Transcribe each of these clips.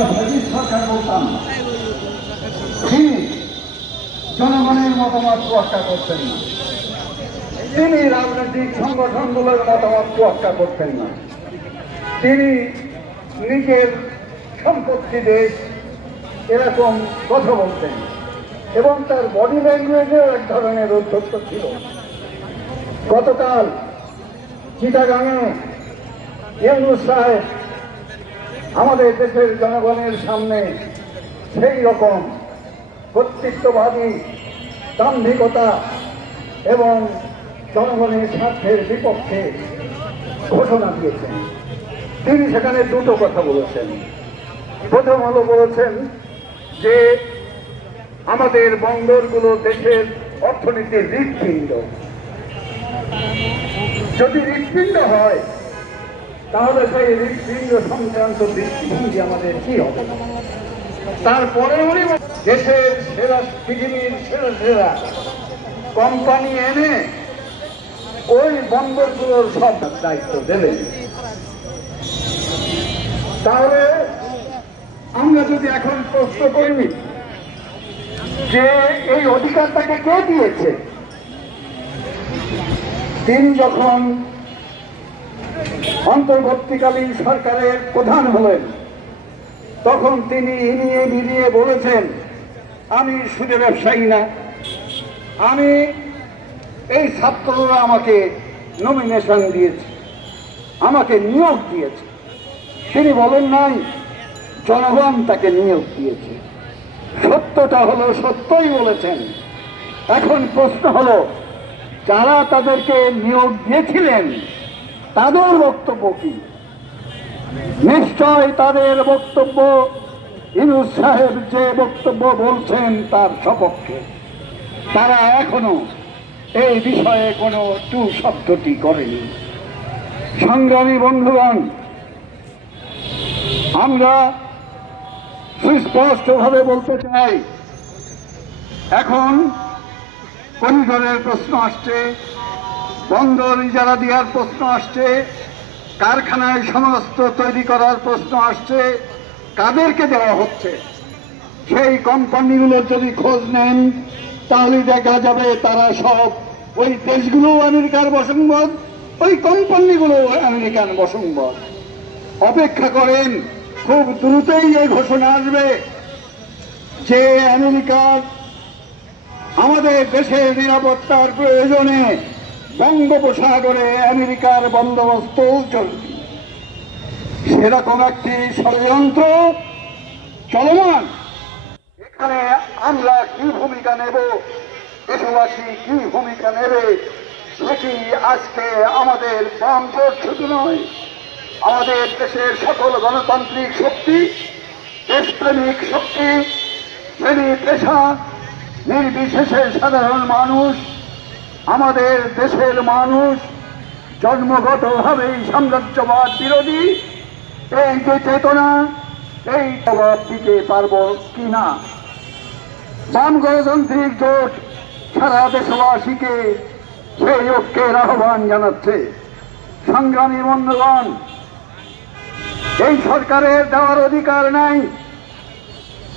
আমরা ফ্যাসিস্ট সরকার বলতাম, তিনি জনগণের মতামত তোয়াক্কা করতেন না, তিনি রাজনৈতিক সংগঠনগুলোর মতামত তোয়াক্কা করতেন না, তিনি নিজের সম্পত্তি দেশ এরকম কথা বলতেন এবং তার বডি ল্যাঙ্গুয়েজেও এক ধরনের উদ্ধত্ত ছিল। গতকাল চিটাগাঙে ইউনূস সাহেব আমাদের দেশের জনগণের সামনে সেই রকম কর্তৃত্ববাদী দাম্ভিকতা এবং জনগণের স্বার্থের বিপক্ষে ঘোষণা দিয়েছেন। তিনি সেখানে দুটো কথা বলেছেন। প্রথম হলো বলেছেন যে আমাদের বন্দরগুলো দেশের অর্থনীতির হৃৎপিণ্ড, যদি হৃৎপিণ্ড হয় তাহলে সেই হৃৎপিণ্ড সংক্রান্ত দৃষ্টিভঙ্গি আমাদের কি হবে। তারপরে উনি দেশের সেরা, পৃথিবীর সেরা সেরা কোম্পানি এনে ওই বন্দরগুলোর সব দায়িত্ব দেবেন। তাহলে আমরা যদি এখন প্রশ্ন করি যে এই অধিকার তাকে কে দিয়েছে, তিনি যখন অন্তর্বর্তীকালীন সরকারের প্রধান হলেন তখন তিনি ইনিয়ে বিনিয়ে বলেছেন, আমি সুদে ব্যবসায়ী না, আমি এই ছাত্ররা আমাকে নমিনেশন দিয়েছে, আমাকে নিয়োগ দিয়েছে। তিনি বলেন নাই জনগণ তাকে নিয়োগ দিয়েছে। সত্যটা হলো সত্যই বলেছেন। এখন প্রশ্ন হলো যারা তাদেরকে নিয়োগ দিয়েছিলেন তাদের বক্তব্য কি? নিশ্চয় তাদের বক্তব্য ইউনূস সাহেব যে বক্তব্য বলছেন তার সপক্ষে। তারা এখনো এই বিষয়ে কোনো টু শব্দটি করেনি। সংগ্রামী বন্ধুগণ, আমরা সুস্পষ্টভাবে বলতে চাই, এখন করিডোরের প্রশ্ন আসছে, বন্দর ইজারা দেওয়ার প্রশ্ন আসছে, কারখানায় সমস্ত তৈরি করার প্রশ্ন আসছে, কাদেরকে দেওয়া হচ্ছে সেই কোম্পানিগুলোর যদি খোঁজ নেন তাহলে দেখা যাবে তারা সব ওই দেশগুলো আমেরিকার বসংবদ, ওই কোম্পানিগুলো আমেরিকান বসংবদ। অপেক্ষা করেন, খুব দ্রুতই এই ঘোষণা আসবে যে আমেরিকার আমাদের দেশের নিরাপত্তার প্রয়োজনে বঙ্গোপসাগরে আমেরিকার বন্দোবস্ত চলবে। সেরকম একটি ষড়যন্ত্র চলমান। এখানে আমরা কি ভূমিকা নেব, দেশবাসী কি ভূমিকা নেবে, সেটি আজকে আমাদের বাম জোট শুধু নয়, আমাদের দেশের সকল গণতান্ত্রিক শক্তি, দেশপ্রেমিক শক্তি, শ্রেণী পেশা নির্বিশেষে সাধারণ মানুষ, আমাদের দেশের মানুষ জন্মগতভাবেই সাম্রাজ্যবাদ বিরোধী। এই যে চেতনা, এই জবাব দিতে পারব কিনা। বাম গণতান্ত্রিক জোট সারা দেশবাসীকে সেই ঐক্যের আহ্বান জানাচ্ছে। সংগ্রামী বন্ধুগণ, এই সরকারের দেওয়ার অধিকার নাই।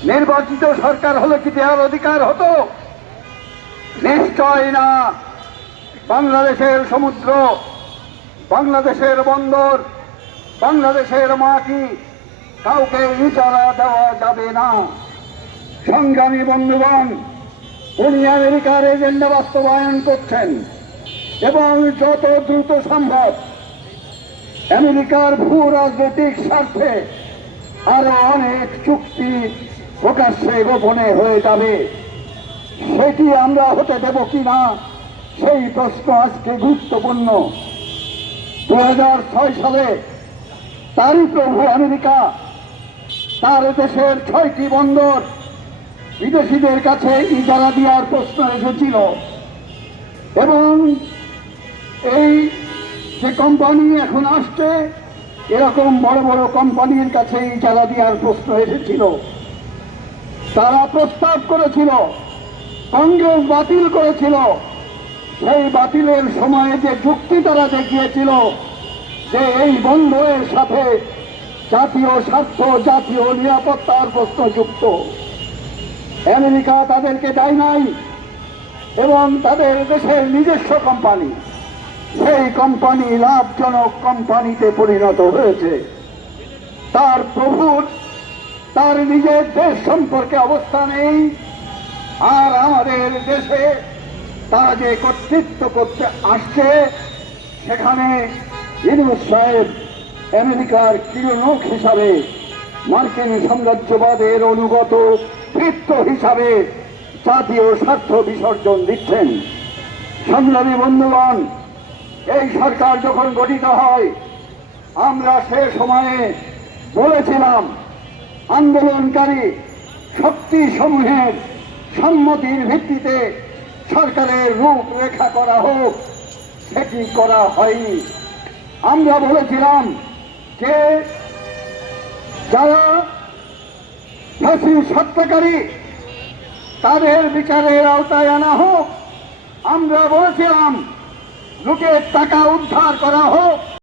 নির্বাচিত সরকার হলে কি দেওয়ার অধিকার হতো? নিশ্চয় না। বাংলাদেশের সমুদ্র, বাংলাদেশের বন্দর, বাংলাদেশের মাটি কাউকে ইজারা দেওয়া যাবে না। সংগ্রামী বন্ধুগণ, উনি আমেরিকার এজেন্ডা বাস্তবায়ন করছেন এবং যত দ্রুত সম্ভব আমেরিকার ভূ রাজনৈতিক স্বার্থে আরো অনেক চুক্তি প্রকাশ্যে গোপনে হয়ে যাবে। সেটি আমরা হতে দেব কিনা সেই প্রশ্ন আজকে গুরুত্বপূর্ণ। 2006 সালে তারই প্রভু আমেরিকা তার দেশের 6টি বন্দর বিদেশিদের কাছে ইজারা দেওয়ার প্রশ্ন এসেছিল এবং এই যে কোম্পানি এখন আসছে এরকম বড় বড় কোম্পানির কাছে ইজারা দেওয়ার প্রশ্ন এসেছিল। তারা প্রস্তাব করেছিল, কংগ্রেস বাতিল করেছিল। সেই বাতিলের সময়ে যে যুক্তি তারা দেখিয়েছিল যে এই বন্দরের সাথে জাতীয় স্বার্থ, জাতীয় নিরাপত্তার প্রশ্নযুক্ত। আমেরিকা তাদেরকে দেয় নাই, এবং তাদের দেশের নিজস্ব কোম্পানি, সেই কোম্পানি লাভজনক কোম্পানিতে পরিণত হয়েছে। তার প্রভুর, তার নিজের দেশ সম্পর্কে অবস্থা নেই, আর আমাদের দেশে তারা যে কর্তৃত্ব করতে আসছে, সেখানে ইউনূস সাহেব আমেরিকার কিরণক হিসাবে, মার্কিন সাম্রাজ্যবাদের অনুগত ভৃত্য হিসাবে জাতীয় স্বার্থ বিসর্জন দিচ্ছেন। সংগ্রামী বন্ধুগণ, এই সরকার যখন গঠিত হয়, আমরা সে সময়ে বলেছিলাম আন্দোলনকারী শক্তি সমূহের সম্মতির ভিত্তিতে সরকারের রূপরেখা করা হোক, সেটি করা হয়নি। আমরা বলেছিলাম যে যারা ফ্যাসিস্ট হত্যাকারী তাদের বিচারের আওতায় আনা হোক। আমরা বলেছিলাম লুটের টাকা উদ্ধার করা হোক।